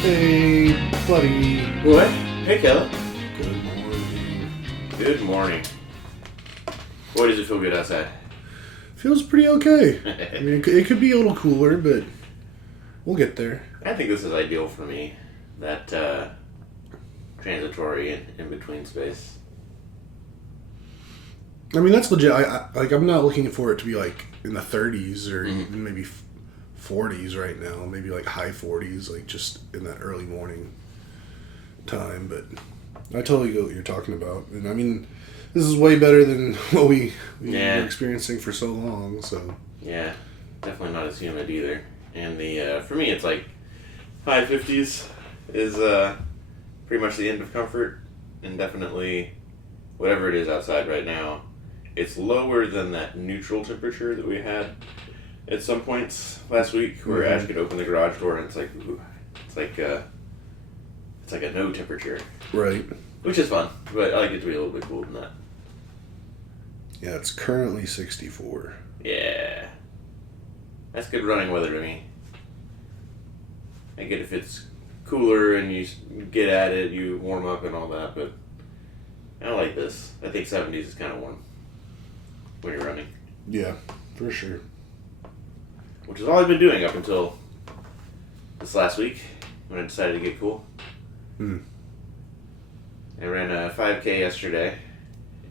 Hey, buddy. What? Hey, Kelly. Good morning. Good morning. Boy, does it feel good outside. Feels pretty okay. I mean, it could be a little cooler, but we'll get there. I think this is ideal for me. That transitory and in-between space. I mean, that's legit. I'm not looking for it to be like in the 30s or even maybe 40s right now. Maybe like high 40s, like just in that early morning time. But I totally get what you're talking about. And I mean, this is way better than what we were experiencing for so long. So yeah, definitely not as humid either. And the for me, it's like high 50s is pretty much the end of comfort, and definitely whatever it is outside right now, it's lower than that neutral temperature that we had at some points last week, where Ash could open the garage door and it's like, ooh, it's like a no temperature, right, which is fun, but I like it to be a little bit cooler than that. Yeah, it's currently 64. Yeah, that's good running weather to me. I get if it's cooler and you get at it, you warm up and all that, but I like this. I think 70s is kind of warm when you're running. Yeah, for sure. Which is all I've been doing up until this last week when I decided to get cool. I ran a 5K yesterday,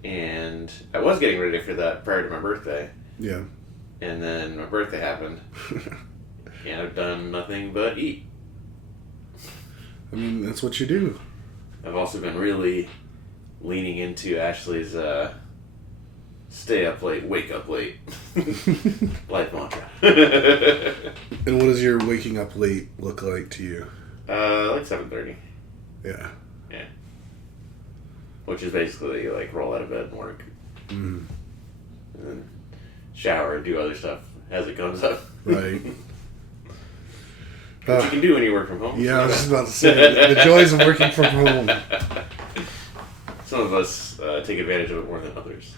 and I was getting ready for that prior to my birthday. Yeah. And then my birthday happened, and I've done nothing but eat. I mean, that's what you do. I've also been really leaning into Ashley's stay up late, wake up late life mantra. And what does your waking up late look like to you? Like 7:30. Yeah. Yeah. Which is basically like roll out of bed and work. And then shower and do other stuff as it comes up. Right. Which you can do when you work from home. Yeah, I was just about to say, the joys of working from home. Some of us take advantage of it more than others.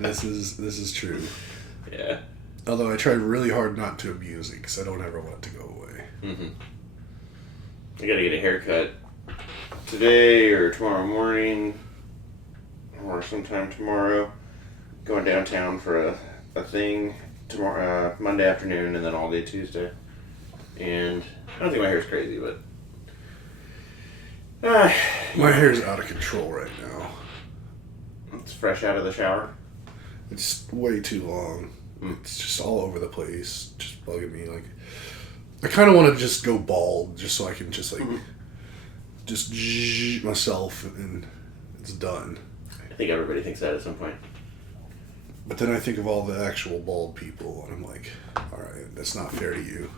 This is true. Yeah. Although I try really hard not to abuse it because I don't ever want it to go away. I gotta get a haircut today or tomorrow morning or sometime tomorrow. Going downtown for a thing tomorrow, Monday afternoon, and then all day Tuesday. And I don't think my hair's crazy, but My hair's out of control right now. it's fresh out of the shower. It's way too long. It's just all over the place, just bugging me. Like, I kind of want to just go bald, just so I can just like just zzz myself and it's done. I think everybody thinks that at some point. But then I think of all the actual bald people, and I'm like, all right, that's not fair to you.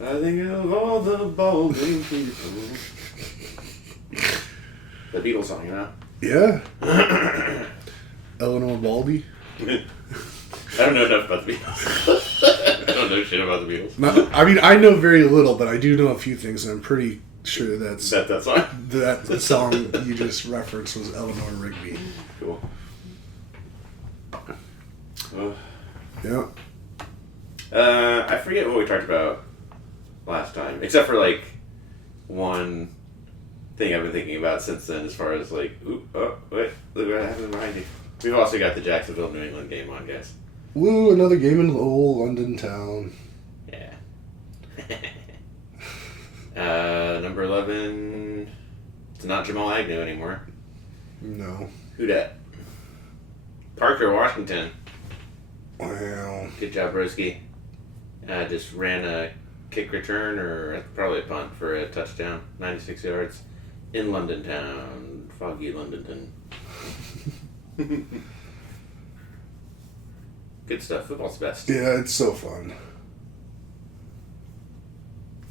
I think of all the balding people. The Beatles song, you know? Yeah. Eleanor Baldy. I don't know enough about the Beatles. I don't know shit about the Beatles. I mean, I know very little, but I do know a few things, and I'm pretty sure that's That song? that song you just referenced was Eleanor Rigby. Cool. Yeah. I forget what we talked about last time, except for like one thing I've been thinking about since then, as far as like, wait, look what happened behind you. We've also got the Jacksonville New England game on, guys. Woo, another game in old London town. Yeah. Number 11, it's not Jamal Agnew anymore. No. Who dat? Parker Washington. Wow. Good job, Broski. Just ran a kick return, or probably a punt, for a touchdown, 96 yards, in London town, foggy Londonton. Good stuff. Football's best. Yeah, it's so fun.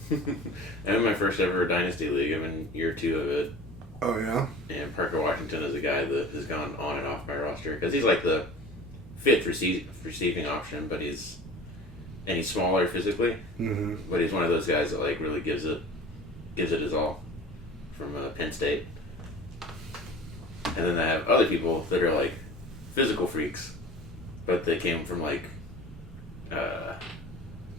I'm in my first ever Dynasty League. I'm in year 2 of it. Oh, yeah? And Parker Washington is a guy that has gone on and off my roster, because he's like the fifth receiving option, but he's smaller physically, but he's one of those guys that like really gives it his all, from Penn State. And then they have other people that are like physical freaks, but they came from like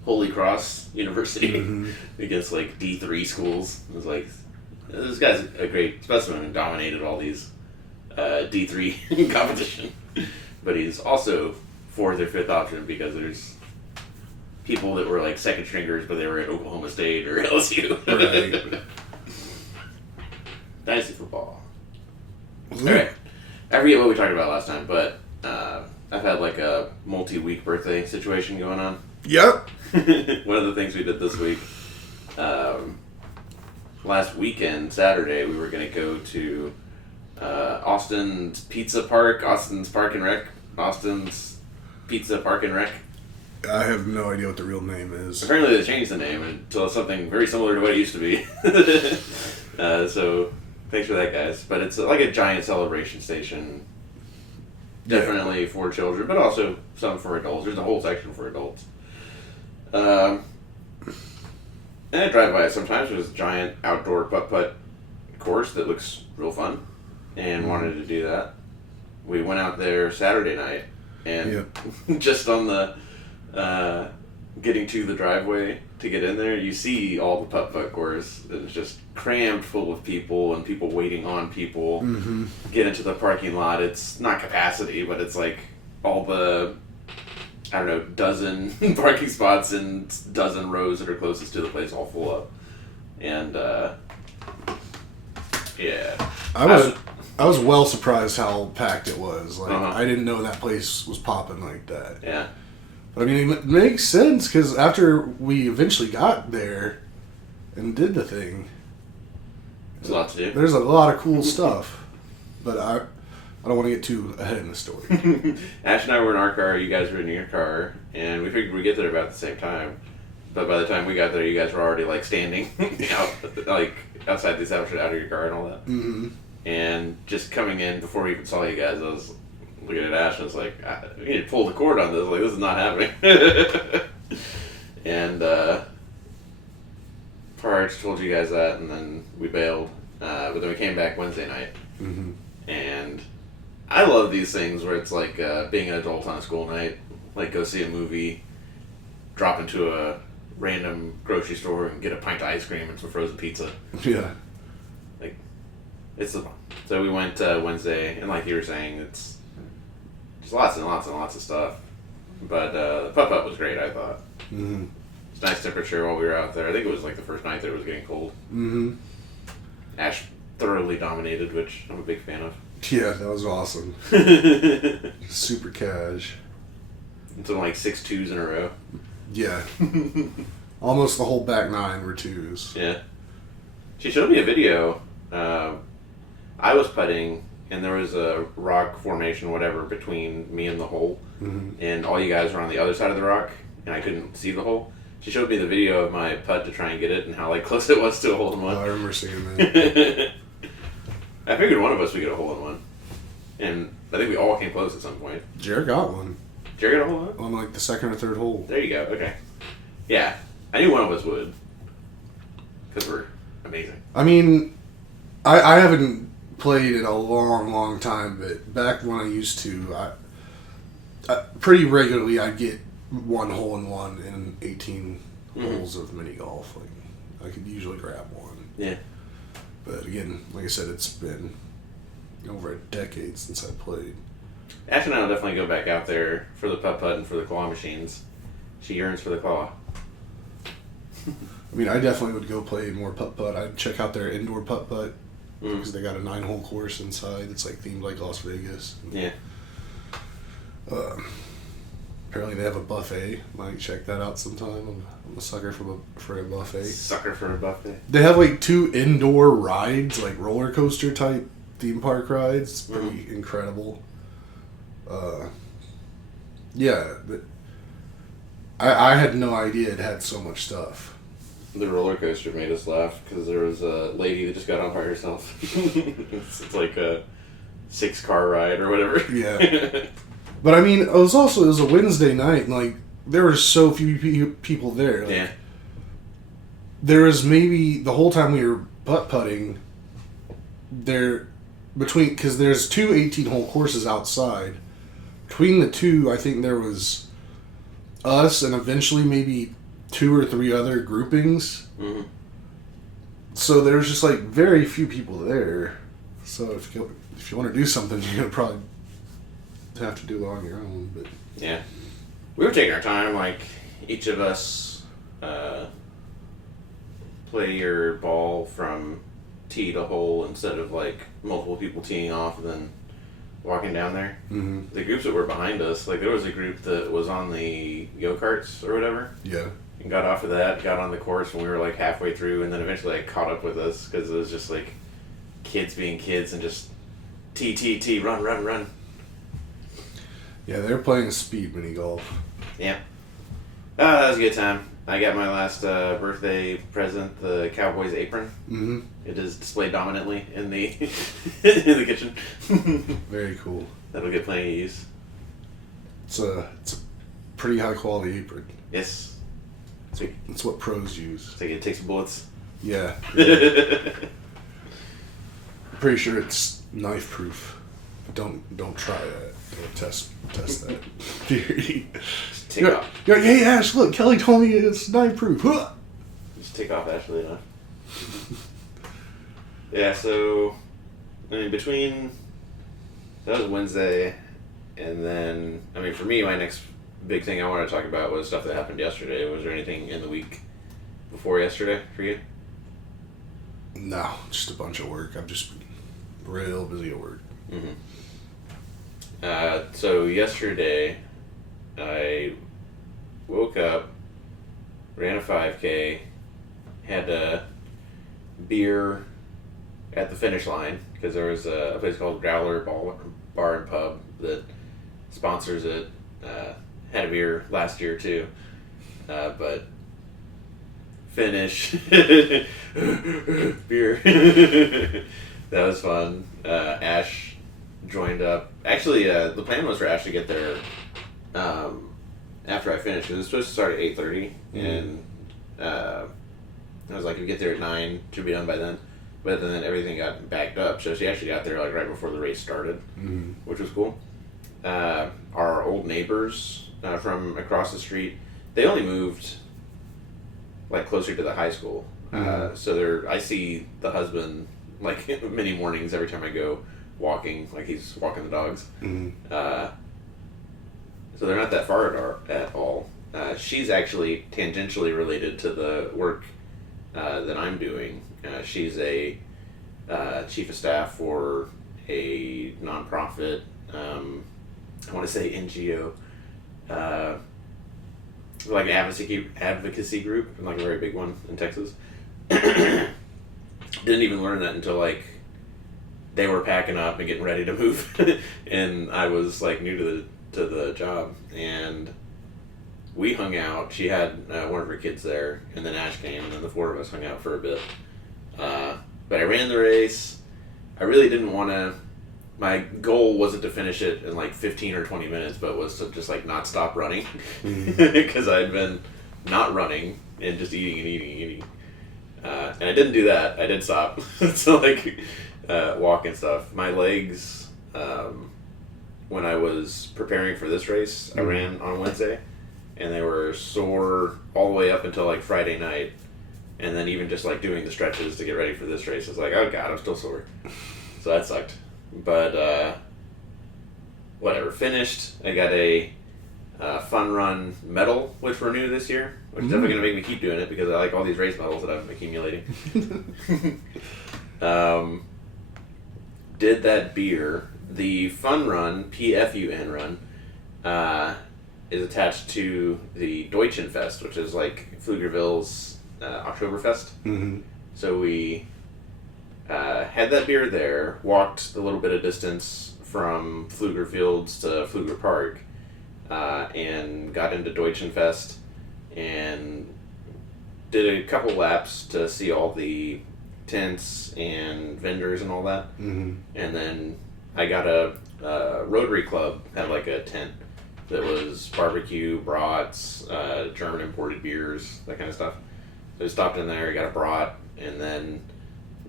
Holy Cross University Mm-hmm. against like D3 schools. It was like, this guy's a great specimen and dominated all these D3 competition. But he's also fourth or fifth option because there's people that were like second stringers, but they were at Oklahoma State or LSU. Right. Dynasty football. Alright. I forget what we talked about last time, but I've had like a multi-week birthday situation going on. Yep. One of the things we did this week, last weekend, Saturday, we were going to go to Austin's Pizza Park, Austin's Park and Rec, Austin's Pizza Park and Rec. I have no idea what the real name is. Apparently they changed the name until it's something very similar to what it used to be. So thanks for that, guys. But it's like a giant celebration station. Definitely for children, but also some for adults. There's a whole section for adults. And I drive by it sometimes. There's a giant outdoor putt-putt course that looks real fun and wanted to do that. We went out there Saturday night and just on the getting to the driveway to get in there, you see all the putt-putt course. It's just crammed full of people and people waiting on people. Mm-hmm. Get into the parking lot. It's not capacity, but it's like all the, I don't know, dozen parking spots and dozen rows that are closest to the place all full up. And, yeah. I was well surprised how packed it was. Like, Uh-huh. I didn't know that place was popping like that. Yeah. But I mean, it makes sense because after we eventually got there and did the thing, There's a lot to do. there's a lot of cool stuff. But I don't want to get too ahead in the story. Ash and I were in our car, you guys were in your car, and we figured we'd get there about the same time. But by the time we got there, you guys were already, like, standing out, like, outside the establishment, out of your car and all that. Mm-hmm. And just coming in, before we even saw you guys, I was looking at Ash and I was like, we need to pull the cord on this. Like, this is not happening. And, Parch told you guys that, and then we bailed. But then we came back Wednesday night. Mm-hmm. And I love these things where it's like being an adult on a school night. Like, go see a movie, drop into a random grocery store and get a pint of ice cream and some frozen pizza. Yeah. Like, it's the fun. So we went Wednesday, and like you were saying, it's just lots and lots and lots of stuff. But the putt-putt was great, I thought. Mm-hmm. It's nice temperature while we were out there. I think it was like the first night that it was getting cold. Mm-hmm. Ash thoroughly dominated, which I'm a big fan of. Yeah, that was awesome. Super cash. Until like 6 twos in a row. Yeah. Almost the whole back nine were twos. Yeah. She showed me a video. I was putting, and there was a rock formation, whatever, between me and the hole. Mm-hmm. And all you guys were on the other side of the rock, and I couldn't see the hole. She showed me the video of my putt to try and get it, and how like close it was to a hole in one. I remember seeing that. I figured one of us would get a hole in one. And I think we all came close at some point. Jared got one Jerry got a hole in one? on like the second or third hole. There you go, okay. Yeah, I knew one of us would. Because we're amazing. I mean, I haven't played in a long, long time, but back when I used to, I pretty regularly I'd get one hole in one in 18 holes of mini golf. Like, I could usually grab one. Yeah. But again, like I said, it's been over a decade since I played. Ash and I will definitely go back out there for the putt-putt and for the claw machines. She yearns for the claw. I mean, I definitely would go play more putt-putt. I'd check out their indoor putt-putt because they got a 9-hole course inside. It's like themed like Las Vegas. Yeah. Apparently they have a buffet. Might check that out sometime. I'm a sucker for a buffet. Sucker for a buffet. They have like 2 indoor rides, like roller coaster type theme park rides. It's pretty incredible. Yeah, I had no idea it had so much stuff. The roller coaster made us laugh because there was a lady that just got on by herself. it's like a 6-car ride or whatever. Yeah. But I mean, it was a Wednesday night, and like there were so few people there. Like, Yeah. There was maybe the whole time we were putt-putting, because there's 2 18-hole courses outside. Between the 2, I think there was us and eventually maybe 2 or 3 other groupings. Mm-hmm. So there's just like very few people there. So if you want to do something, you're gonna probably have to do it on your own. But yeah, we were taking our time. Like each of us play your ball from tee to hole instead of like multiple people teeing off and then walking down there. mm-hmm. The groups that were behind us, like there was a group that was on the go-karts or whatever. Yeah. And got off of that, got on the course when we were like halfway through, and then eventually like caught up with us because it was just like kids being kids and just tee, run. Yeah, they're playing speed mini golf. Yeah. That was a good time. I got my last birthday present, the Cowboys apron. Mm-hmm. It is displayed dominantly in the in the kitchen. Very cool. That'll get plenty of use. It's a pretty high quality apron. Yes. It's what pros use. It's like it takes bullets. Yeah. I'm pretty sure it's knife proof. Don't try that. Don't test that theory. Just take off. You're like, hey Ash, look, Kelly told me it's knife proof. Just take off Ashley enough. Yeah, so I mean between that was Wednesday, and then I mean for me my next big thing I wanted to talk about was stuff that happened yesterday. Was there anything in the week before yesterday for you? No, just a bunch of work. I've just been real busy at work. Mm-hmm. So yesterday, I woke up, ran a 5K, had a beer at the finish line because there was a place called Growler Bar and Pub that sponsors it. Had a beer last year too, but finish beer. That was fun. Ash joined up. Actually, the plan was for Ash to get there after I finished. It was supposed to start at 8:30, and I was like, if you get there at 9, should be done by then. But then everything got backed up, so she actually got there like right before the race started, which was cool. Our old neighbors from across the street, they only moved like closer to the high school. So I see the husband like many mornings every time I go walking, like he's walking the dogs. So they're not that far at all. She's actually tangentially related to the work that I'm doing. She's a chief of staff for a nonprofit, I want to say NGO, like an advocacy group, like a very big one in Texas. Didn't even learn that until like they were packing up and getting ready to move, and I was like new to the job, and we hung out. She had one of her kids there, and then Ash came, and then the 4 of us hung out for a bit. But I ran the race. I really didn't want to. My goal wasn't to finish it in like 15 or 20 minutes, but was to just like not stop running, because I'd been not running and just eating. And I didn't do that. I did stop. So like walk and stuff. My legs, when I was preparing for this race, I ran on Wednesday, and they were sore all the way up until like Friday night. And then even just like doing the stretches to get ready for this race, I was like, oh god, I'm still sore. So that sucked. But whatever, finished. I got a Fun Run medal, which we're new this year, which is definitely going to make me keep doing it because I like all these race medals that I'm accumulating. Did that beer. The Fun Run, PFUN run, is attached to the Deutschenfest, which is like Pflugerville's Oktoberfest. So we had that beer there, walked the little bit of distance from Pfluger Fields to Pfluger Park, and got into Deutschenfest and did a couple laps to see all the tents and vendors and all that. And then I got a Rotary Club had like a tent that was barbecue, brats, German imported beers, that kind of stuff. So I stopped in there, got a brat, and then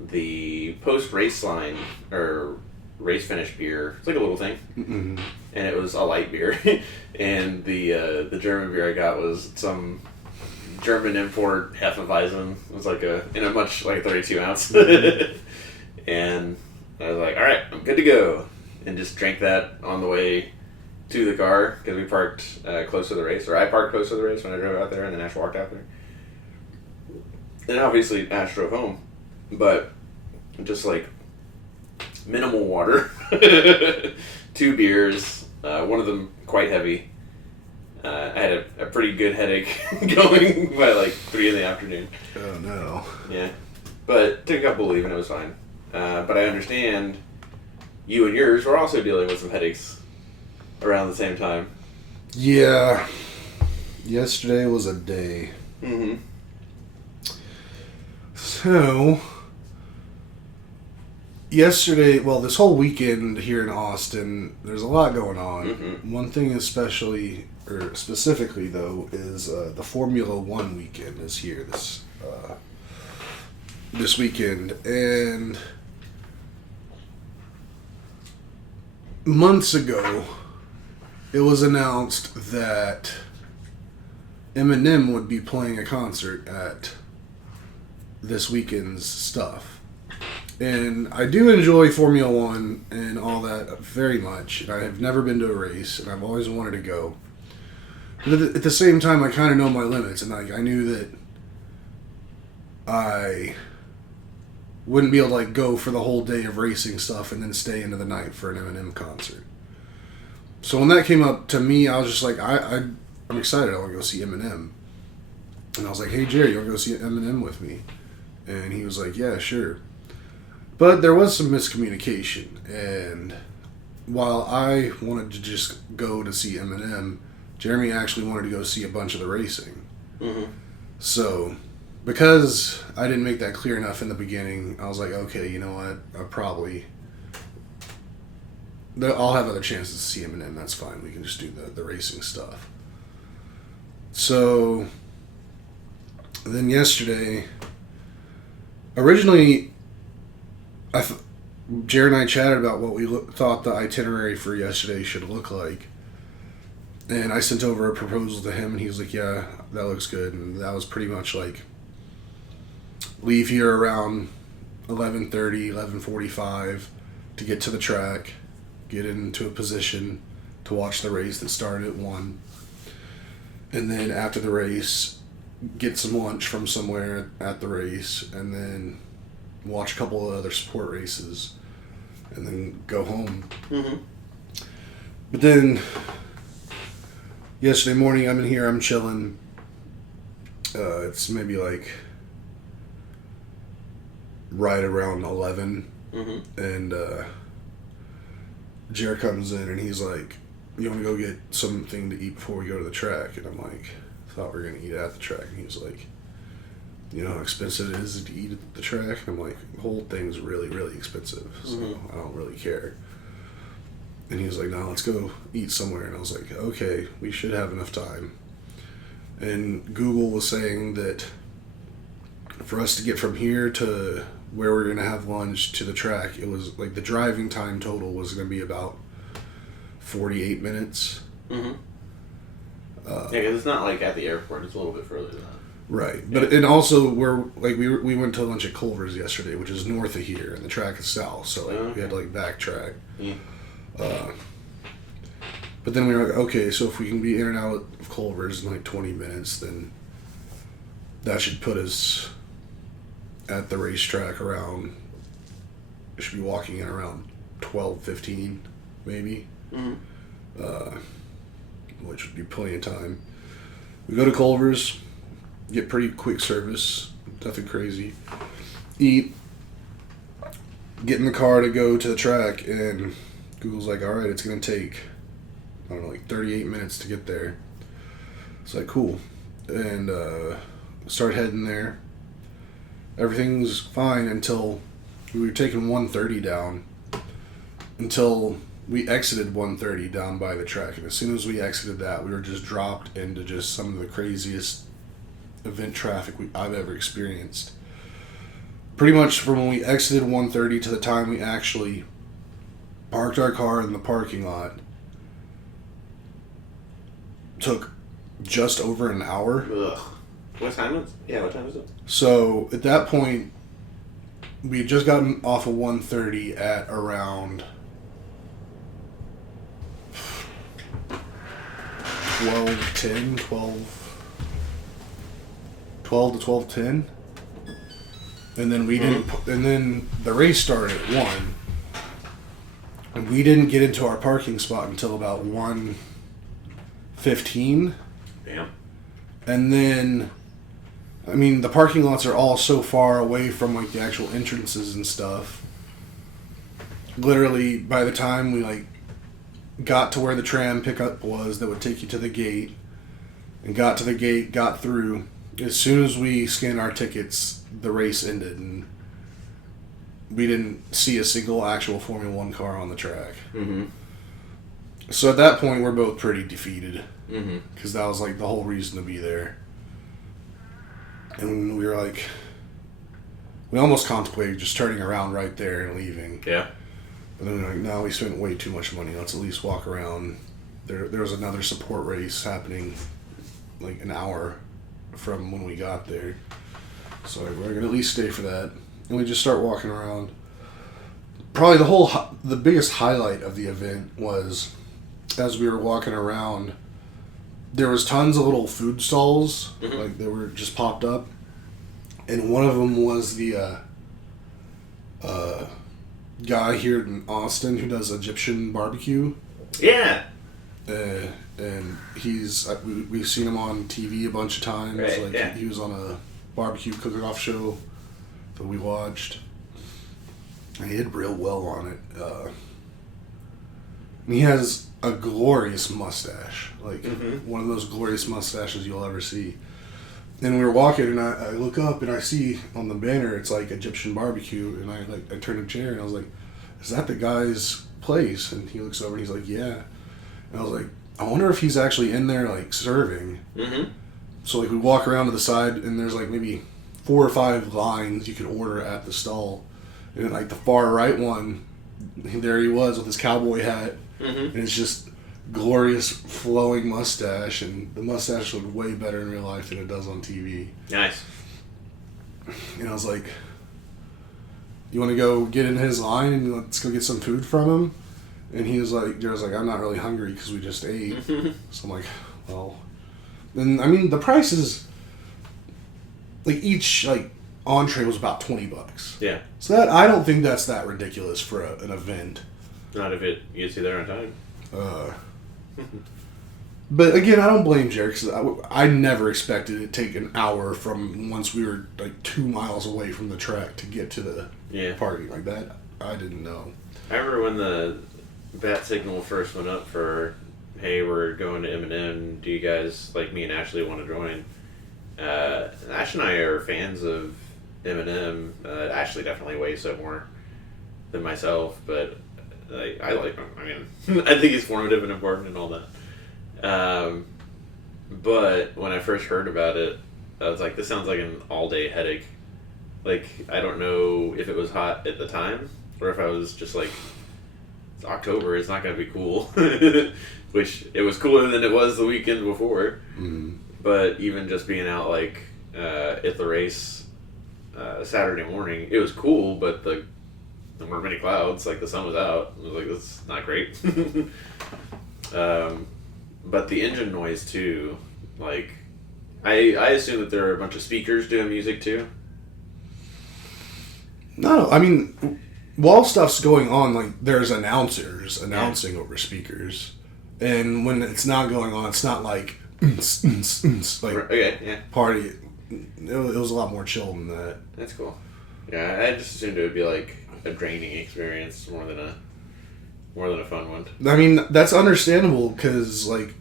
the post-race line, or race finish beer, it's like a little thing, and it was a light beer, and the German beer I got was some German import Hefeweizen. It was like in a much, like 32 ounce. And I was like, all right, I'm good to go. And just drank that on the way to the car because we parked close to the race. Or I parked close to the race when I drove out there, and then Ash walked out there. And obviously Ash drove home. But just like minimal water. 2 beers. One of them quite heavy. I had a pretty good headache going by like 3 in the afternoon. Oh no. Yeah. But took a couple leave and it was fine. But I understand you and yours were also dealing with some headaches around the same time. Yeah. Yesterday was a day. Mm-hmm. So, yesterday, well, this whole weekend here in Austin, there's a lot going on. Mm-hmm. One thing specifically, though, is the Formula One weekend is here this weekend. And months ago, it was announced that Eminem would be playing a concert at this weekend's stuff. And I do enjoy Formula One and all that very much. And I have never been to a race, and I've always wanted to go. But at the same time, I kind of know my limits, and I knew that I wouldn't be able to go for the whole day of racing stuff and then stay into the night for an Eminem concert. So when that came up to me, I was just like, I'm excited. I want to go see Eminem. And I was like, hey, Jerry, you want to go see Eminem with me? And he was like, yeah, sure. But there was some miscommunication. And while I wanted to just go to see Eminem, Jeremy actually wanted to go see a bunch of the racing. Mm-hmm. So, because I didn't make that clear enough in the beginning, I was like, okay, you know what? I'll have other chances to see Eminem. That's fine. We can just do the racing stuff. So, then yesterday, originally, Jared and I chatted about what we thought the itinerary for yesterday should look like. And I sent over a proposal to him, and he was like, yeah, that looks good. And that was pretty much like, leave here around 11:30, 11:45 to get to the track, get into a position to watch the race that started at 1. And then after the race, get some lunch from somewhere at the race, and then watch a couple of other sport races, and then go home. Mm-hmm. But then yesterday morning, I'm in here, I'm chilling. It's maybe like right around 11. Mm-hmm. And Jared comes in and he's like, you want to go get something to eat before we go to the track? And I'm like, thought we were going to eat at the track. And he's like, you know how expensive it is to eat at the track? And I'm like, the whole thing's really, really expensive, so Mm-hmm. I don't really care. And he was like, no, let's go eat somewhere. And I was like, okay, we should have enough time. And Google was saying that for us to get from here to where we're going to have lunch to the track, it was like the driving time total was going to be about 48 minutes. Mm-hmm. Yeah, because it's not like at the airport. It's a little bit further than that. Right, but and also we went to lunch at Culver's yesterday, which is north of here, and the track is south, so we had to backtrack. Yeah. But then we were like, okay, so if we can be in and out of Culver's in 20 minutes, then that should put us at the racetrack around. We should be walking in around 12:15, maybe. Mm-hmm. Which would be plenty of time. We go to Culver's, get pretty quick service, nothing crazy. Eat, get in the car to go to the track, and Google's like, alright, it's going to take, 38 minutes to get there. It's like, cool. And start heading there. Everything's fine until we were taking 130 down, until we exited 130 down by the track, and as soon as we exited that, we were just dropped into just some of the craziest event traffic I've ever experienced. Pretty much from when we exited 130 to the time we actually parked our car in the parking lot took just over an hour. Ugh. What time is? Yeah, what time is it? So at that point, we had just gotten off of 1:30 at around 12:10, 12 to 12:10. And then we didn't. And then the race started at 1. And we didn't get into our parking spot until about 1:15. Damn. And then, I mean, the parking lots are all so far away from like the actual entrances and stuff. Literally, by the time we like got to where the tram pickup was that would take you to the gate, and got to the gate, got through. As soon as we scanned our tickets, the race ended, and we didn't see a single actual Formula One car on the track. Mm-hmm. So at that point, we're both pretty defeated. Mm-hmm. Because that was like the whole reason to be there. And we were like, we almost contemplated just turning around right there and leaving. Yeah. But then we were like, no, we spent way too much money. Let's at least walk around. There was another support race happening like an hour from when we got there. So we're going to at least stay for that. And we just start walking around. Probably the biggest highlight of the event was as we were walking around, there was tons of little food stalls, like they were just popped up, and one of them was the guy here in Austin who does Egyptian barbecue. Yeah. And he's we've seen him on TV a bunch of times. Right, like yeah. he was on a barbecue cook-off show that we watched, and he did real well on it. And he has a glorious mustache, like one of those glorious mustaches you'll ever see. And we were walking, and I look up, and I see on the banner it's like Egyptian barbecue, and I turned a chair, and I was like, "Is that the guy's place?" And he looks over, and he's like, "Yeah." And I was like, "I wonder if he's actually in there like serving." Mm-hmm. So like we walk around to the side, and there's like maybe 4 or 5 lines you could order at the stall, and then like the far right one, there he was with his cowboy hat. And it's just glorious flowing mustache, and the mustache looked way better in real life than it does on TV. Nice. And I was like, "You want to go get in his line and let's go get some food from him?" And he was like, "I'm not really hungry because we just ate." So I'm like, "Well," and I mean the prices, like each like entree was about $20. Yeah. So that I don't think that's that ridiculous for an event. Not if it gets you there on time. But again, I don't blame Jared because I never expected it to take an hour from once we were like 2 miles away from the track to get to the party like that. I didn't know. I remember when the bat signal first went up for, "Hey, we're going to M&M. Do you guys, like me and Ashley, want to join?" Ash and I are fans of M&M. Ashley definitely way so more than myself, but I like him. I mean, I think he's formative and important and all that. But when I first heard about it, I was like, this sounds like an all-day headache. Like, I don't know if it was hot at the time, or if I was just like, it's October, it's not going to be cool. Which, it was cooler than it was the weekend before. Mm-hmm. But even just being out, like, at the race Saturday morning, it was cool, but there weren't many clouds, like the sun was out. I was like, this is not great. But the engine noise too, like, I assume that there are a bunch of speakers doing music too. No, I mean, while stuff's going on, like, there's announcers announcing over speakers. And when it's not going on, it's not like, like, okay, yeah. party. It was a lot more chill than that. That's cool. Yeah, I just assumed it would be like a draining experience more than a fun one. I mean, that's understandable because, like,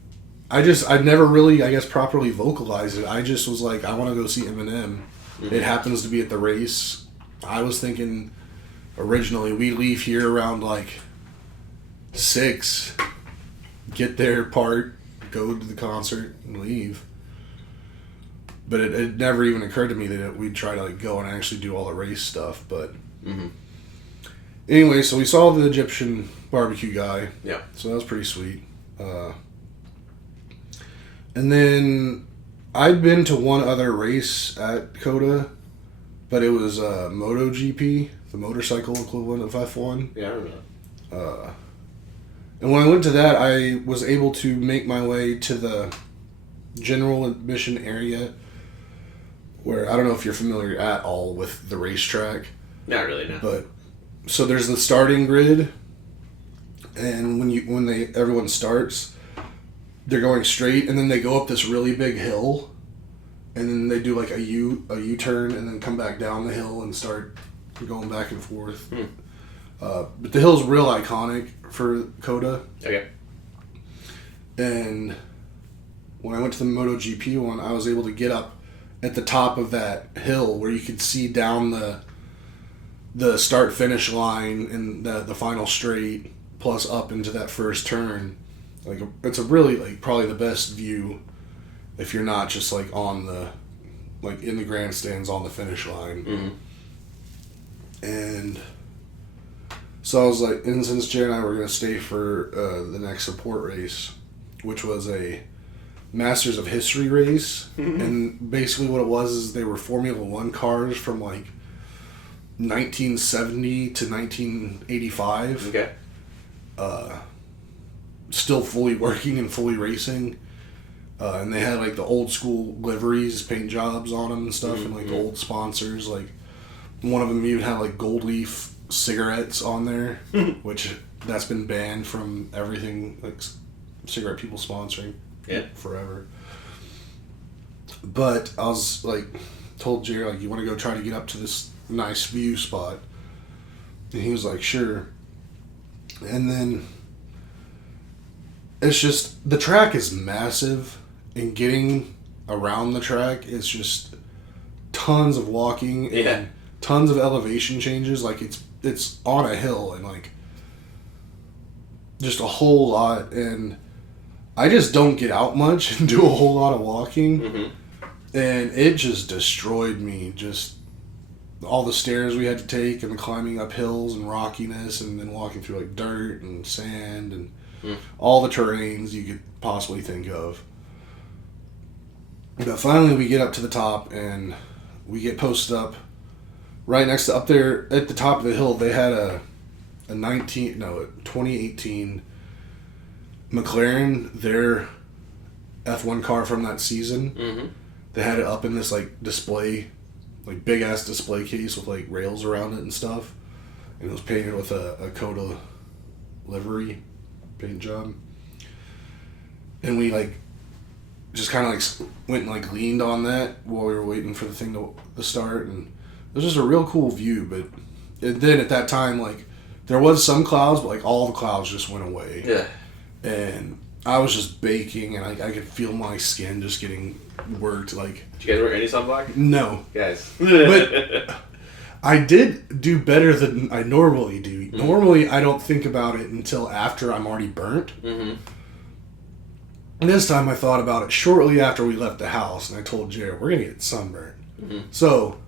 I never really, I guess, properly vocalized it. I just was like, I want to go see Eminem. It happens to be at the race. I was thinking originally we leave here around like 6, get there, part, go to the concert, and leave. But it never even occurred to me that we'd try to like go and actually do all the race stuff. But anyway, so we saw the Egyptian barbecue guy. Yeah. So that was pretty sweet. And then I'd been to one other race at COTA, but it was MotoGP, the motorcycle equivalent of F1. Yeah, I don't know. And when I went to that, I was able to make my way to the general admission area, where I don't know if you're familiar at all with the racetrack. Not really, no. But so there's the starting grid, and everyone starts, they're going straight, and then they go up this really big hill, and then they do like a U-turn, and then come back down the hill and start going back and forth. But the hill's real iconic for COTA. Okay. And when I went to the MotoGP one, I was able to get up at the top of that hill where you could see down the start-finish line and the final straight, plus up into that first turn. Like, it's a really, like, probably the best view if you're not just, like, on the, like, in the grandstands on the finish line. Mm-hmm. And so I was like, and since Jay and I were going to stay for the next support race, which was a Masters of History race, and basically what it was is they were Formula One cars from like 1970 to 1985. Okay. Still fully working and fully racing. And they had like the old school liveries, paint jobs on them and stuff, and like old sponsors. Like one of them even had like Gold Leaf cigarettes on there, which that's been banned from everything, like cigarette people sponsoring forever. But I was like, told Jerry, like, you want to go try to get up to this nice view spot? And he was like, sure. And then it's just, the track is massive, and getting around the track is just tons of walking and tons of elevation changes. Like, it's on a hill, and like just a whole lot, and I just don't get out much and do a whole lot of walking. And it just destroyed me. Just all the stairs we had to take, and the climbing up hills and rockiness, and then walking through like dirt and sand and all the terrains you could possibly think of. But finally we get up to the top, and we get posted up right next to, up there at the top of the hill. They had a 2018 McLaren, their F1 car from that season. They had it up in this like display, like big ass display case with like rails around it and stuff, and it was painted with a COTA livery paint job. And we like just kind of like went and like leaned on that while we were waiting for the thing to start, and it was just a real cool view. But then at that time, like, there was some clouds, but like all the clouds just went away. Yeah. And I was just baking, and I could feel my skin just getting worked. Like, did you guys wear any sunblock? No. Guys. But I did do better than I normally do. Normally, I don't think about it until after I'm already burnt. And this time I thought about it shortly after we left the house, and I told Jared, we're going to get sunburned. So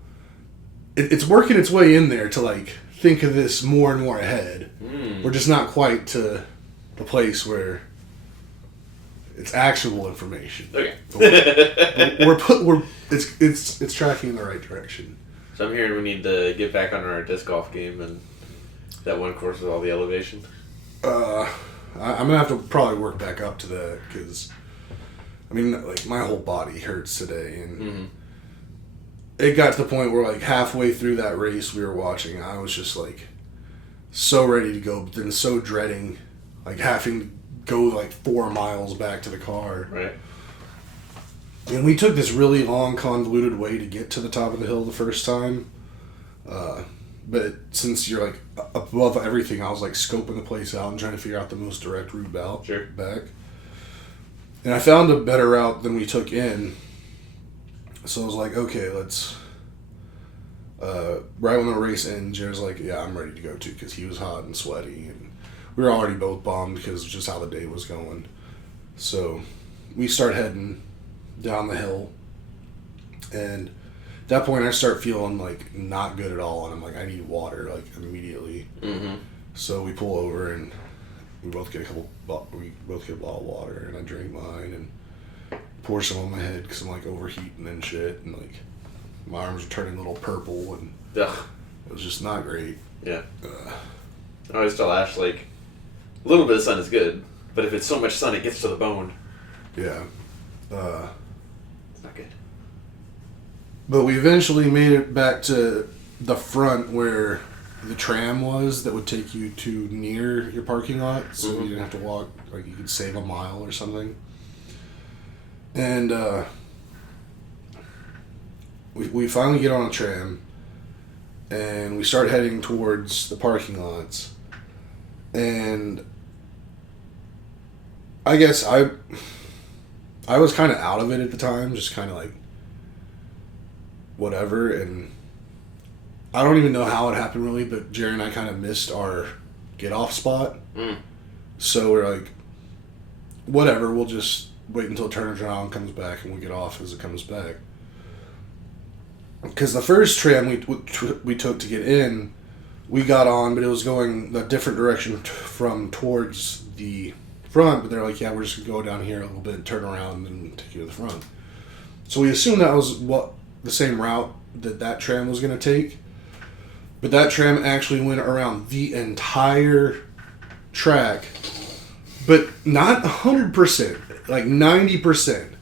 it's working its way in there to like think of this more and more ahead. We're just not quite to the place where it's actionable information. Okay. It's tracking in the right direction. So I'm hearing we need to get back on our disc golf game and that one course with all the elevation. I'm gonna have to probably work back up to that, because I mean, like, my whole body hurts today, and it got to the point where like halfway through that race we were watching, I was just like so ready to go, but then so dreading like having to go like 4 miles back to the car. Right. And we took this really long, convoluted way to get to the top of the hill the first time. But since you're like above everything, I was like scoping the place out and trying to figure out the most direct route back. And I found a better route than we took in. So I was like, okay, let's... right when the race ended, Jared's like, yeah, I'm ready to go too, because he was hot and sweaty, and we were already both bummed because of just how the day was going. So we start heading down the hill, and at that point I start feeling like not good at all, and I'm like, I need water like immediately. So we pull over, and we both get a bottle of water, and I drink mine and pour some on my head because I'm like overheating and shit, and like my arms are turning a little purple, and Ugh. it was just not great. Yeah. I always tell Ash, like, a little bit of sun is good, but if it's so much sun, it gets to the bone. Yeah. It's not good. But we eventually made it back to the front where the tram was that would take you to near your parking lot, so you didn't have to walk, like you could save a mile or something. And we finally get on a tram, and we start heading towards the parking lots. And I guess I was kind of out of it at the time, just kind of like whatever, and I don't even know how it happened really, but Jerry and I kind of missed our get off spot. So we're like, whatever, we'll just wait until it turns around, comes back, and we get off as it comes back. Because the first tram we took to get in, we got on, but it was going a different direction from towards the front, but they're like, yeah, we're just going to go down here a little bit, turn around, and then take you to the front. So we assumed that was the same route that tram was going to take. But that tram actually went around the entire track, but not 100%, like 90%.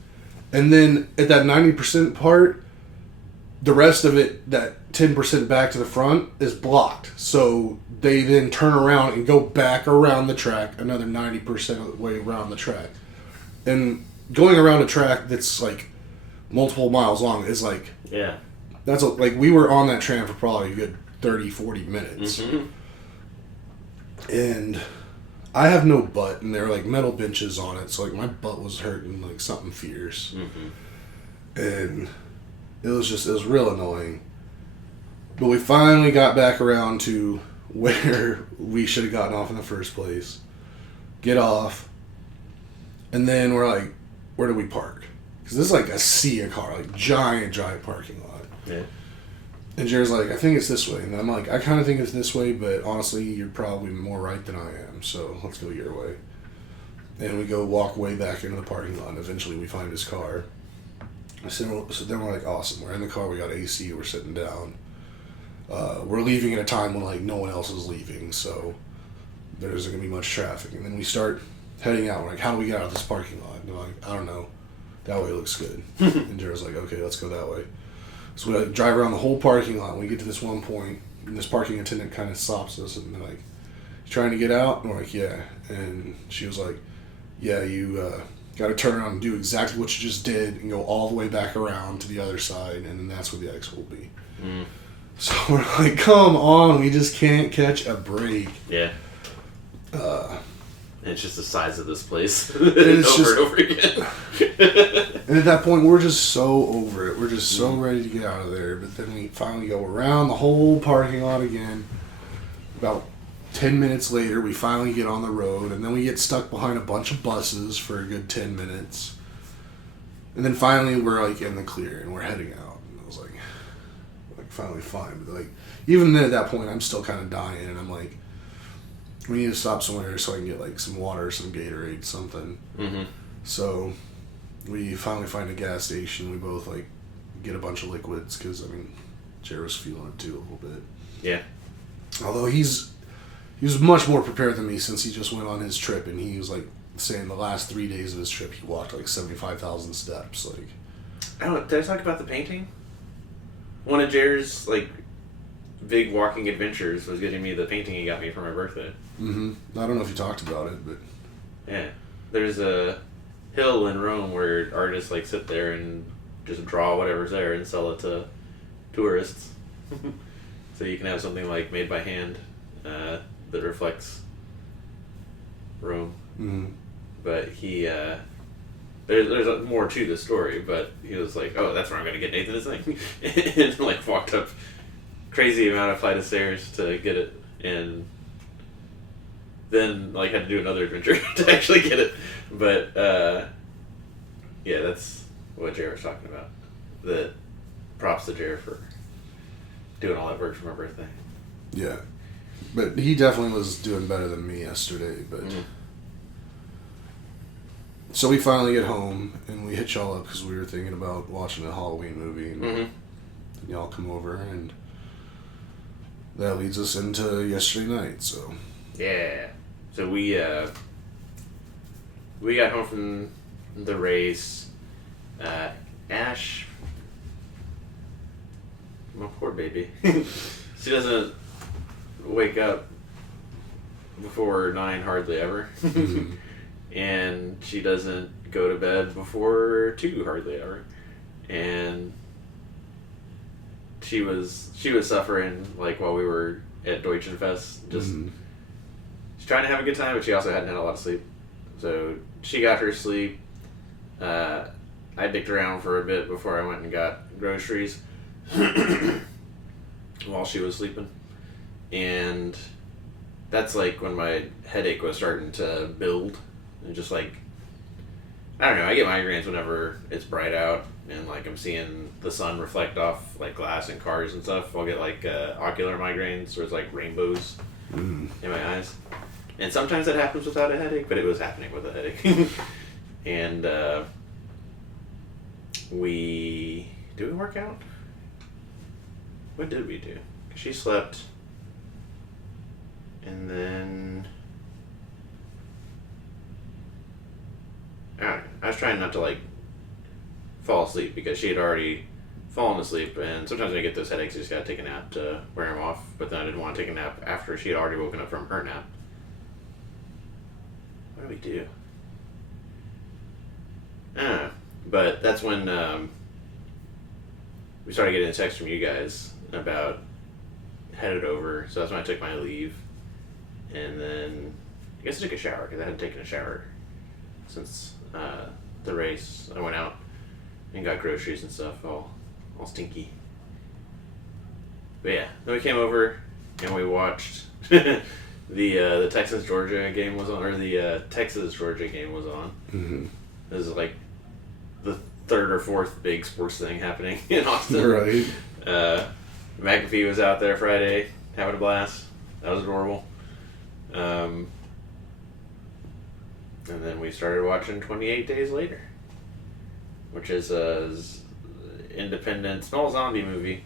And then at that 90% part, the rest of it, that 10% back to the front, is blocked. So they then turn around and go back around the track another 90% of the way around the track. And going around a track that's like multiple miles long is like... Yeah. That's like, we were on that tram for probably a good 30, 40 minutes. And I have no butt, and there were like metal benches on it, so like my butt was hurting like something fierce. And it was real annoying. But we finally got back around to where we should have gotten off in the first place. Get off. And then we're like, where do we park? Because this is like a sea of car, like giant parking lot. Yeah. And Jared's like, I think it's this way. And I'm like, I kind of think it's this way, but honestly, you're probably more right than I am. So let's go your way. And we go walk way back into the parking lot. And eventually we find his car. So then we're like, awesome. We're in the car. We got AC. We're sitting down. We're leaving at a time when like no one else is leaving. So there isn't going to be much traffic. And then we start heading out. We're like, how do we get out of this parking lot? And they're like, I don't know. That way looks good. And Jared's like, okay, let's go that way. So we like, drive around the whole parking lot. And we get to this one point, and this parking attendant kind of stops us, and they're like, "You trying to get out?" And we're like, "Yeah." And she was like, "Yeah, you got to turn around and do exactly what you just did, and go all the way back around to the other side, and then that's where the exit will be." So we're like, "Come on, we just can't catch a break." Yeah. And it's just the size of this place. It's over and over again. And at that point, we're just so over it. We're just so ready to get out of there. But then we finally go around the whole parking lot again. About 10 minutes later, we finally get on the road. And then we get stuck behind a bunch of buses for a good 10 minutes. And then finally, we're like in the clear and we're heading out. And I was like finally fine. But like, even then at that point, I'm still kind of dying. And I'm like, we need to stop somewhere so I can get like some water, some Gatorade, something. So we finally find a gas station. We both like get a bunch of liquids because I mean, Jared was feeling it too a little bit. Yeah. Although he was much more prepared than me since he just went on his trip, and he was like saying the last 3 days of his trip he walked like 75,000 steps. Like, Did I talk about the painting? One of Jared's like big walking adventures was getting me the painting he got me for my birthday. I don't know if you talked about it, but yeah, there's a hill in Rome where artists like sit there and just draw whatever's there and sell it to tourists. So you can have something like made by hand that reflects Rome. But he there's more to the story, but he was like, oh, that's where I'm gonna get Nathan this thing. And like walked up crazy amount of flight of stairs to get it, and then like had to do another adventure to actually get it. But yeah, that's what Jared was talking about. The props to Jared for doing all that work for my birthday. Yeah, but he definitely was doing better than me yesterday. But so So we finally get home, and we hit y'all up because we were thinking about watching a Halloween movie. And y'all come over, and that leads us into yesterday night, so... Yeah. So we got home from the race. Ash... My poor baby. She doesn't wake up before 9 hardly ever. And she doesn't go to bed before 2 hardly ever. And she was suffering like while we were at Deutschenfest. Just she's trying to have a good time, but she also hadn't had a lot of sleep. So she got her sleep. I dicked around for a bit before I went and got groceries while she was sleeping. And that's like when my headache was starting to build. And just like, I don't know, I get migraines whenever it's bright out and like I'm seeing the sun reflect off like glass and cars and stuff. I'll get like ocular migraines, or it's like rainbows in my eyes. And sometimes that happens without a headache, but it was happening with a headache. And did we work out? What did we do? 'Cause she slept, and then I was trying not to like fall asleep because she had already fallen asleep, and sometimes when I get those headaches, I just gotta take a nap to wear them off. But then I didn't want to take a nap after she had already woken up from her nap. What do we do? But that's when we started getting a text from you guys about headed over. So that's when I took my leave, and then I guess I took a shower because I hadn't taken a shower since the race. I went out and got groceries and stuff, all stinky. But yeah, then we came over and we watched the Texas Georgia game was on, or the Texas Georgia game was on. Mm-hmm. This is like the third or fourth big sports thing happening in Austin. Right. McAfee was out there Friday having a blast. That was adorable. And then we started watching 28 Days Later, which is a independent small zombie movie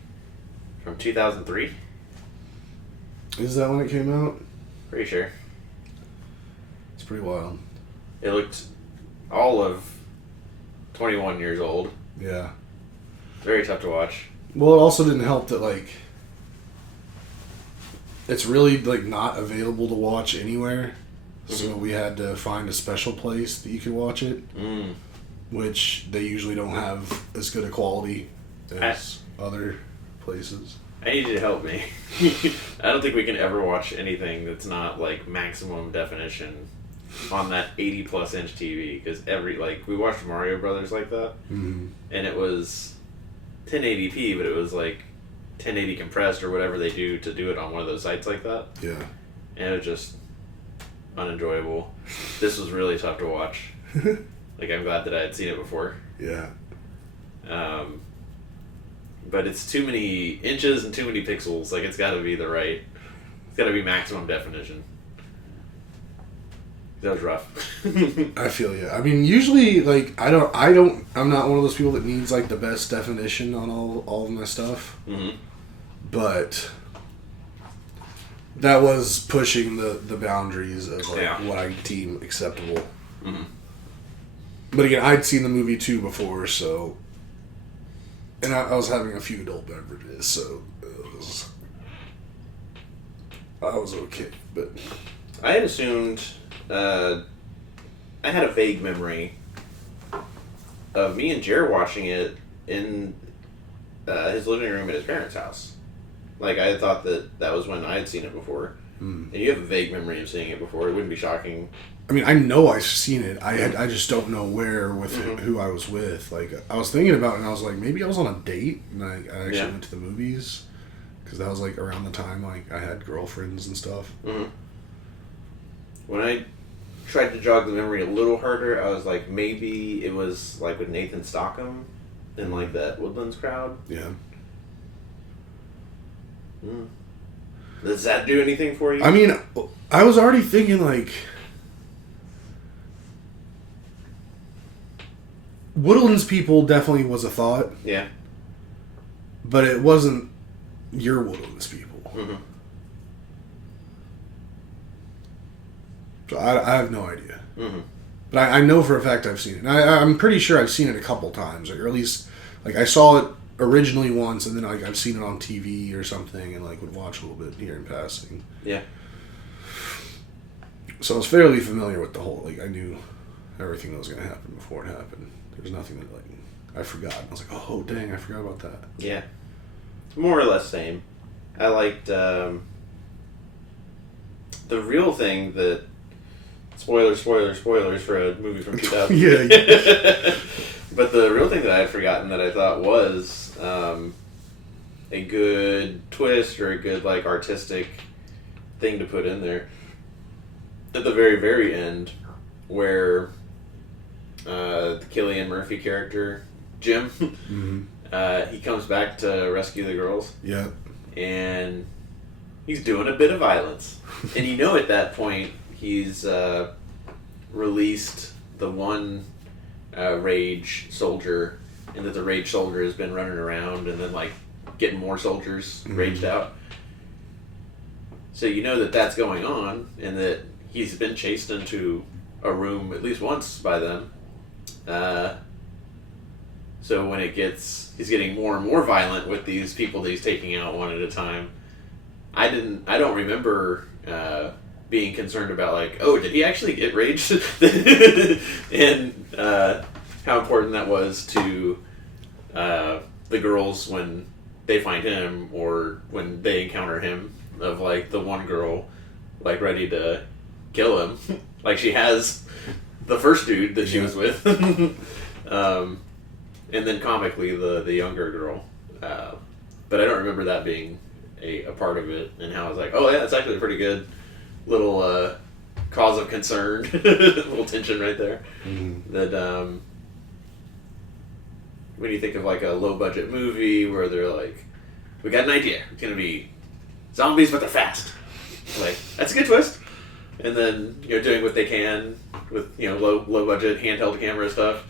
from 2003. Is that when it came out? Pretty sure. It's pretty wild. It looked all of 21 years old. Yeah. Very tough to watch. Well, it also didn't help that, like, it's really, like, not available to watch anywhere. So we had to find a special place that you could watch it, which they usually don't have as good a quality as other places. I need you to help me. I don't think we can ever watch anything that's not like maximum definition on that 80+ inch TV, because we watched Mario Brothers like that, and it was 1080p, but it was like 1080 compressed or whatever they do to do it on one of those sites like that. Yeah. And it was just unenjoyable. This was really tough to watch. Like, I'm glad that I had seen it before. Yeah. But it's too many inches and too many pixels. Like, it's got to be it's got to be maximum definition. That was rough. I feel you. I mean, usually, like, I'm not one of those people that needs, like, the best definition on all of my stuff. Mm-hmm. But that was pushing the boundaries of, like, what I deem acceptable. Mm-hmm. But again, I'd seen the movie too before, so... And I was having a few adult beverages, so I was okay, but... I had assumed... I had a vague memory of me and Jared watching it in his living room at his parents' house. Like, I had thought that was when I had seen it before. And you have a vague memory of seeing it before. It wouldn't be shocking. I mean, I know I've seen it. I just don't know where with who I was with. Like, I was thinking about it, and I was like, maybe I was on a date, and I actually went to the movies. Because that was, like, around the time, like, I had girlfriends and stuff. Mm-hmm. When I tried to jog the memory a little harder, I was like, maybe it was, like, with Nathan Stockham and, like, that Woodlands crowd. Yeah. Does that do anything for you? I mean, I was already thinking, like... Woodlands people definitely was a thought, Yeah. but it wasn't your Woodlands people. Mm-hmm. So I have no idea. Mm-hmm. But I know for a fact I've seen it. And I'm pretty sure I've seen it a couple times, or at least like I saw it originally once, and then like I've seen it on TV or something, and like would watch a little bit here in passing. Yeah. So I was fairly familiar with the whole. Like I knew everything that was going to happen before it happened. There's nothing that like I forgot. I was like, oh dang, I forgot about that. Yeah. More or less same. I liked the real thing that. Spoilers for a movie from 2000. Yeah. But the real thing that I had forgotten that I thought was a good twist or a good like artistic thing to put in there at the very, very end, where the Cillian Murphy character, Jim, Mm-hmm. he comes back to rescue the girls. Yeah. And he's doing a bit of violence. And you know at that point, he's released the one rage soldier, and that the rage soldier has been running around and then like getting more soldiers raged out. So you know that that's going on, and that he's been chased into a room at least once by them. So when he's getting more and more violent with these people that he's taking out one at a time. I don't remember being concerned about like, oh, did he actually get raged? And how important that was to the girls when they find him, or when they encounter him, of like the one girl like ready to kill him. Like she has the first dude that she was with. And then comically the younger girl. But I don't remember that being a part of it, and how I was like, oh yeah, it's actually a pretty good little cause of concern, little tension right there. Mm-hmm. That when you think of like a low budget movie where they're like, we got an idea, it's gonna be zombies but they're fast, like that's a good twist. And then doing what they can with low budget handheld camera stuff,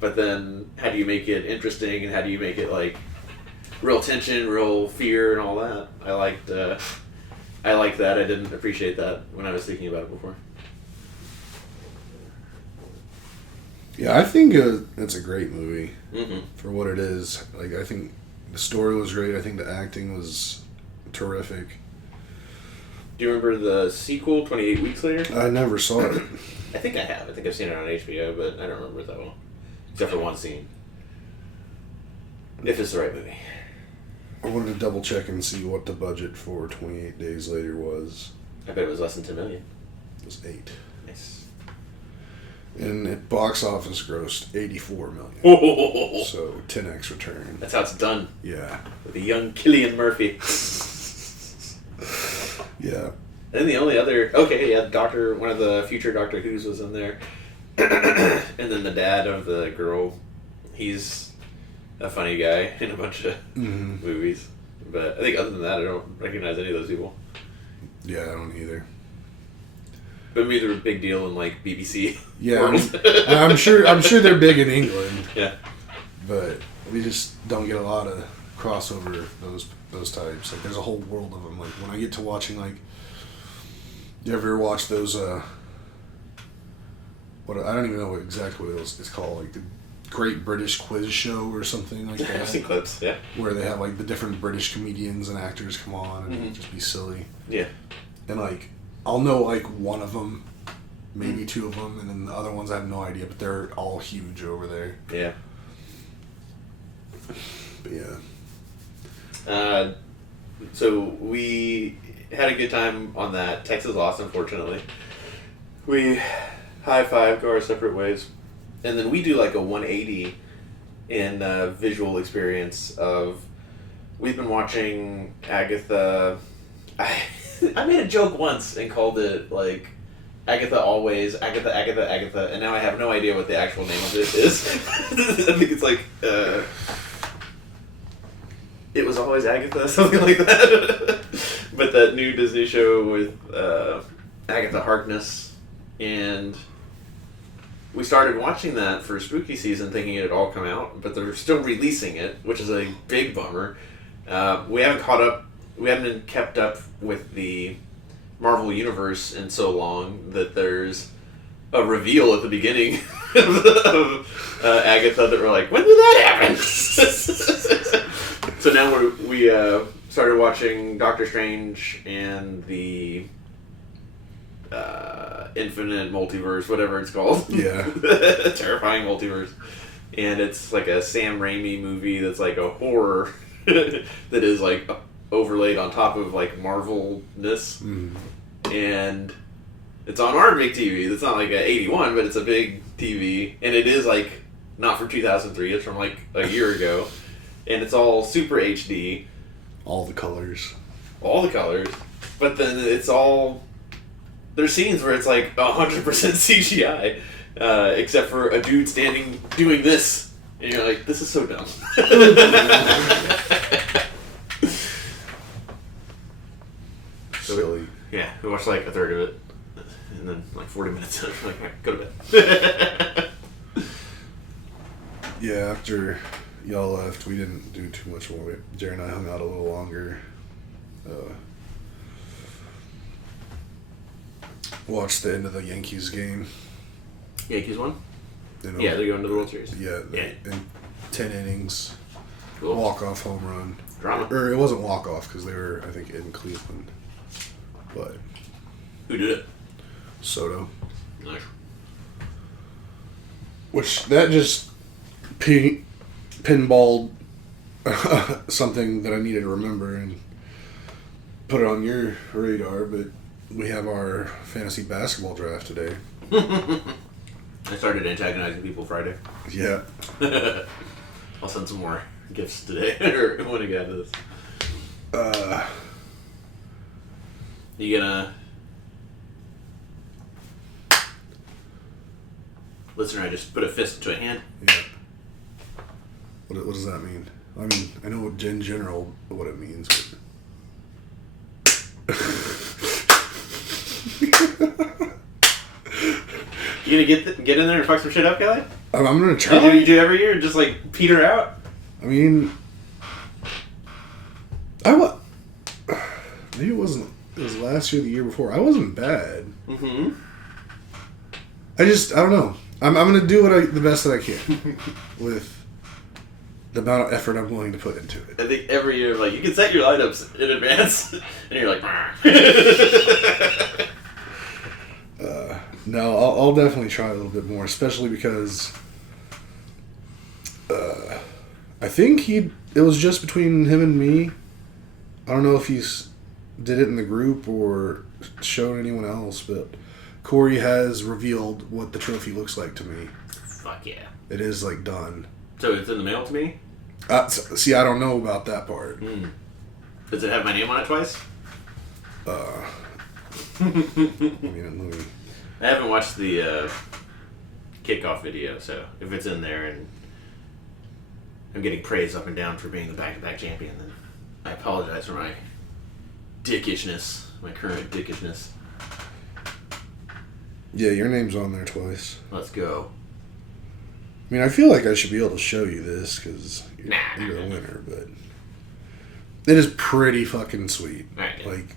but then how do you make it interesting, and how do you make it like real tension, real fear, and all that? I liked that. I didn't appreciate that when I was thinking about it before. Yeah, I think it's a great movie Mm-hmm. for what it is. Like, I think the story was great. I think the acting was terrific. Do you remember the sequel, 28 Weeks Later? I never saw it. I think I have. I think I've seen it on HBO, but I don't remember it that well. Except for one scene. If it's the right movie. I wanted to double check and see what the budget for 28 Days Later was. I bet it was less than $10 million. It was 8. Nice. And at box office grossed $84 million. Oh, So 10x return. that's how it's done. Yeah. With a young Cillian Murphy. Yeah. And the only other... Okay, yeah, one of the future Doctor Who's was in there. And then the dad of the girl, he's a funny guy in a bunch of movies. But I think other than that, I don't recognize any of those people. Yeah, I don't either. But maybe they're a big deal in like BBC. Yeah, world. I'm sure they're big in England. Yeah. But we just don't get a lot of crossover those types. Like, there's a whole world of them. Like, when I get to watching, like, you ever watch those? What I don't even know exactly what it's called. Like the Great British Quiz Show or something like that. I've seen clips. Yeah. Where they have like the different British comedians and actors come on and just be silly. Yeah. And like, I'll know like one of them, maybe two of them, and then the other ones I have no idea. But they're all huge over there. Yeah. But yeah. So we had a good time on that. Texas lost, unfortunately. We high-five, go our separate ways. And then we do like a 180 in visual experience of... We've been watching Agatha... I made a joke once and called it like Agatha Always, Agatha, and now I have no idea what the actual name of it is. I think it's like... It Was Always Agatha, something like that. But that new Disney show with Agatha Harkness and we started watching that for spooky season thinking it had all come out, but they're still releasing it, which is a big bummer. We haven't kept up with the Marvel Universe in so long that there's a reveal at the beginning of Agatha that we're like, when did that happen? So now we started watching Doctor Strange and the Infinite Multiverse, whatever it's called. Yeah. Terrifying Multiverse. And it's like a Sam Raimi movie that's like a horror that is like overlaid on top of like Marvel-ness. And it's on our big TV. It's not like a 81, but it's a big TV. And it is like not from 2003. It's from like a year ago. And it's all super HD. All the colors. But then it's all... There's scenes where it's like 100% CGI. Except for a dude standing doing this. And you're like, this is so dumb. Silly. Yeah, we watched like a third of it. And then like 40 minutes in, we're like, alright, go to bed. Yeah, after y'all left, we didn't do too much more. Jerry and I hung out a little longer. Watched the end of the Yankees game. Yankees won? You Yeah, they're going to the World Series. Yeah. In 10 innings. Cool. Walk-off home run. Drama. Or it wasn't walk-off because they were, I think, in Cleveland. But Who did it? Soto. Nice. Which, that just pinballed something that I needed to remember and put it on your radar, but we have our fantasy basketball draft today. I started antagonizing people Friday. Yeah. I'll send some more gifts today, or when I get out of this. You gonna... Listener, I just put a fist to a hand. Yeah. What does that mean? I mean, I know in general what it means, but... You gonna get in there and fuck some shit up, Kelly? I'm gonna try. You do every year, just like peter out? I mean... Maybe it wasn't... It was last year or the year before. I wasn't bad. Mm-hmm. I don't know. I'm gonna do the best that I can with the amount of effort I'm willing to put into it. I think every year, like, you can set your lineups in advance, and you're like, No, I'll definitely try a little bit more, especially because I think it was just between him and me. I don't know if he's did it in the group or showed anyone else, but Corey has revealed what the trophy looks like to me. fuck yeah. It is, like, done. So it's in the mail to me? See, I don't know about that part. Does it have my name on it twice? I mean, let me... I haven't watched the kickoff video, so if it's in there and I'm getting praise up and down for being the back-to-back champion, then I apologize for my dickishness, my current dickishness. Yeah, your name's on there twice. Let's go. I mean, I feel like I should be able to show you this because you're the winner, but it is pretty fucking sweet. Right. Like,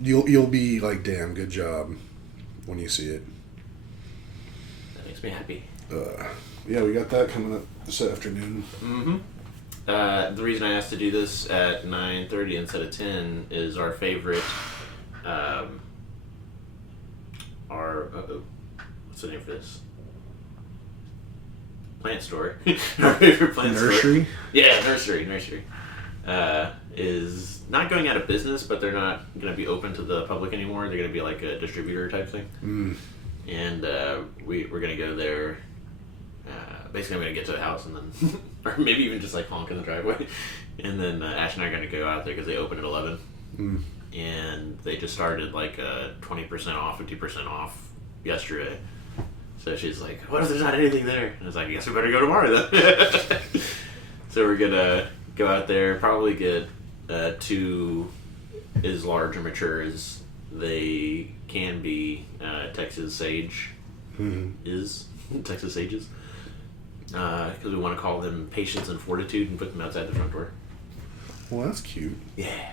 you'll be like, damn, good job when you see it. That makes me happy. Yeah, we got that coming up this afternoon. Mm-hmm. The reason I asked to do this at 9:30 instead of 10 is our favorite, what's the name for this? Plant store. Our favorite plant Nursery? store. Yeah, nursery. Is not going out of business, but they're not going to be open to the public anymore. They're going to be like a distributor type thing. And we're going to go there. Basically, I'm going to get to the house and then, or maybe even just like honk in the driveway. And then Ash and I are going to go out there because they open at 11. And they just started like 20% off, 50% off yesterday. So she's like, what if there's not anything there? And I was like, I guess we better go tomorrow then. So we're going to go out there, probably get 2 as large or mature as they can be. Texas sage is. Texas Ages. Because we want to call them Patience and Fortitude and put them outside the front door. Well, that's cute. Yeah.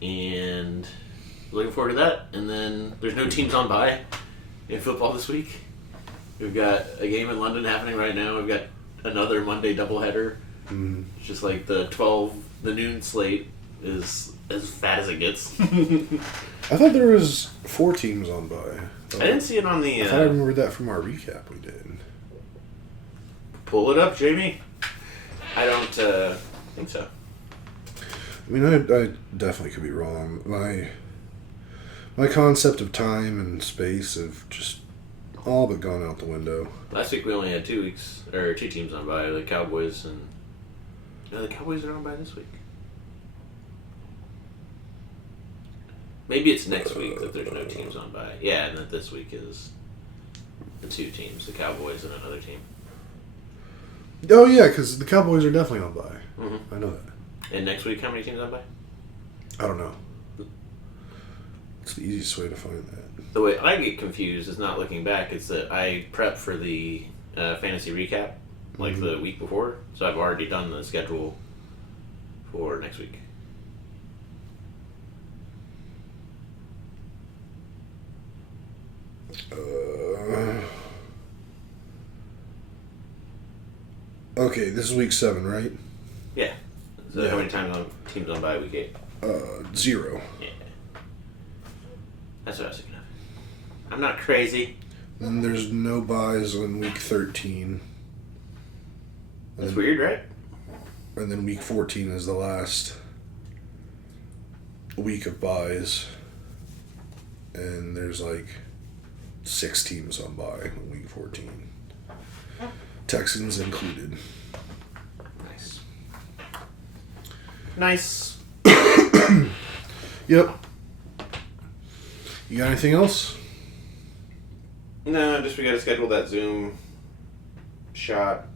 And looking forward to that. And then there's no teams on bye in football this week. We've got a game in London happening right now. We've got another Monday doubleheader. It's just like the noon slate is as fat as it gets. I thought there was 4 teams on bye. I didn't see it on the... I thought I remembered that from our recap we did. Pull it up, Jamie. I don't think so. I mean, I definitely could be wrong. My concept of time and space have just all but gone out the window. Last week we only had 2 teams on bye, the Cowboys and... No, the Cowboys are on bye this week. Maybe it's next week that there's no teams on bye. Yeah, and that this week is the 2 teams, the Cowboys and another team. Oh, yeah, because the Cowboys are definitely on bye. Mm-hmm. I know that. And next week, how many teams on bye? I don't know. It's the easiest way to find that. The way I get confused is not looking back. It's that I prep for the fantasy recap like the week before. So I've already done the schedule for next week. Okay, this is week 7, right? Yeah. So how many teams on bye week 8? 0. Yeah. That's what I was thinking of. I'm not crazy. And there's no buys on week 13. That's weird, right? And then week 14 is the last week of buys. And there's like 6 teams on bye in week 14. Texans included. Nice. Yep. You got anything else? No, just we got to schedule that Zoom shot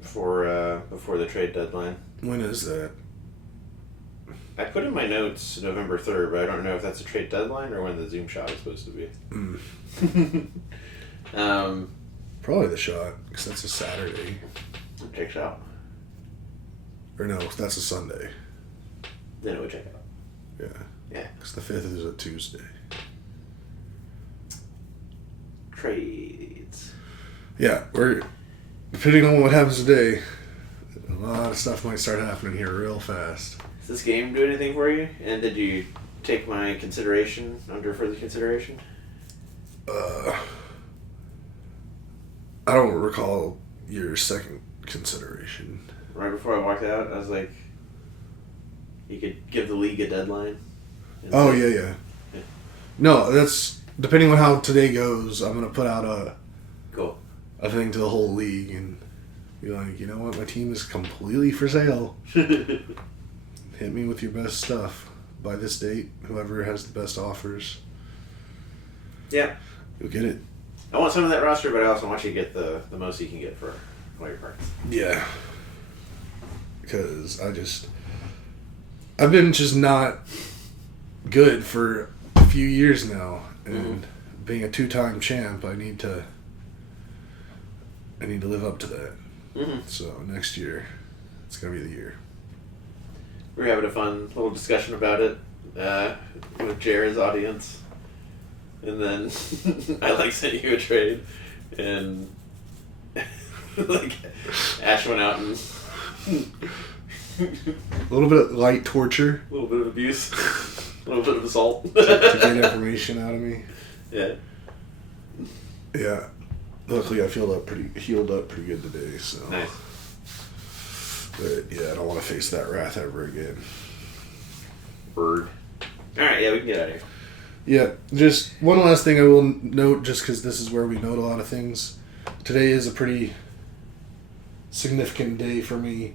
for before the trade deadline. When is that? I put in my notes November 3rd, but I don't know if that's a trade deadline or when the Zoom shot is supposed to be. Probably the shot, because that's a Saturday. Check shot. Or no, that's a Sunday. Then it would check out. Yeah. Yeah. Because the 5th is a Tuesday. Trades. Yeah, we're depending on what happens today, a lot of stuff might start happening here real fast. Does this game do anything for you? And did you take my consideration under further consideration? I don't recall your second consideration. Right before I walked out, I was like, you could give the league a deadline. Oh, yeah. No, that's depending on how today goes. I'm gonna put out a thing to the whole league and be like, you know what, my team is completely for sale. Hit me with your best stuff by this date. Whoever has the best offers, Yeah. you'll get it. I want some of that roster, but I also want you to get the most you can get for all your parts. Yeah. Because I've been just not good for a few years now, and being a 2-time champ, I need to live up to that. So next year, it's gonna be the year. We're having a fun little discussion about it with Jared's audience, and then I sent you a trade, and Ash went out and A little bit of light torture. A little bit of abuse. A little bit of assault. to get information out of me. Yeah. Yeah. Luckily, I healed up pretty good today. So. Nice. But yeah, I don't want to face that wrath ever again. Bird. All right. Yeah, we can get out of here. Yeah. Just one last thing I will note, just because this is where we note a lot of things. Today is a pretty significant day for me.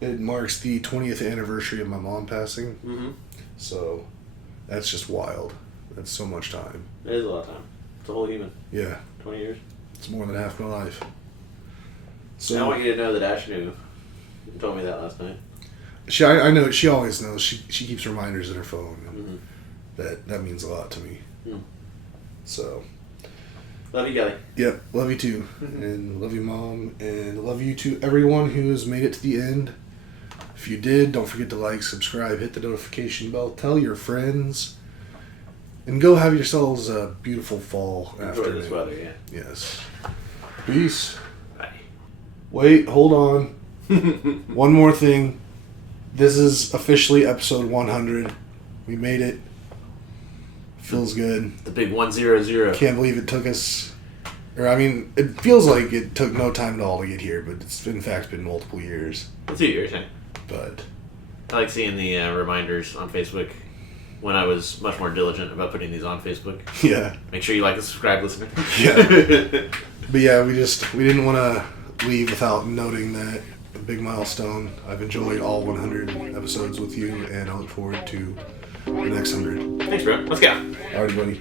It marks the 20th anniversary of my mom passing. Mm-hmm. So that's just wild. That's so much time. It is a lot of time. It's a whole human. Yeah. 20 years. It's more than half my life. So I want you to know that Ash knew. You told me that last night. I know she always knows. She keeps reminders in her phone. Mm-hmm. That means a lot to me. Mm. So Love you, Kelly. Yep, love you too. And love you, Mom. And love you to everyone who has made it to the end. If you did, don't forget to like, subscribe, hit the notification bell, tell your friends, and go have yourselves a beautiful fall Enjoy afternoon. this weather, yeah. Yes. Peace. Bye. Wait, hold on. One more thing. This is officially episode 100. We made it. Feels good. The big 100. Can't believe it took us... Or, I mean, it feels like it took no time at all to get here, but it's in fact been multiple years. 2 years, yeah. But... I like seeing the reminders on Facebook when I was much more diligent about putting these on Facebook. Yeah. Make sure you like and subscribe, listener. Yeah. But yeah, we didn't want to leave without noting that a big milestone. I've enjoyed all 100 episodes with you, and I look forward to the next 100. Thanks, bro. Let's go. Alrighty, buddy.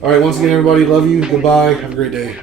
Alright, once again, everybody, love you. Goodbye. Have a great day.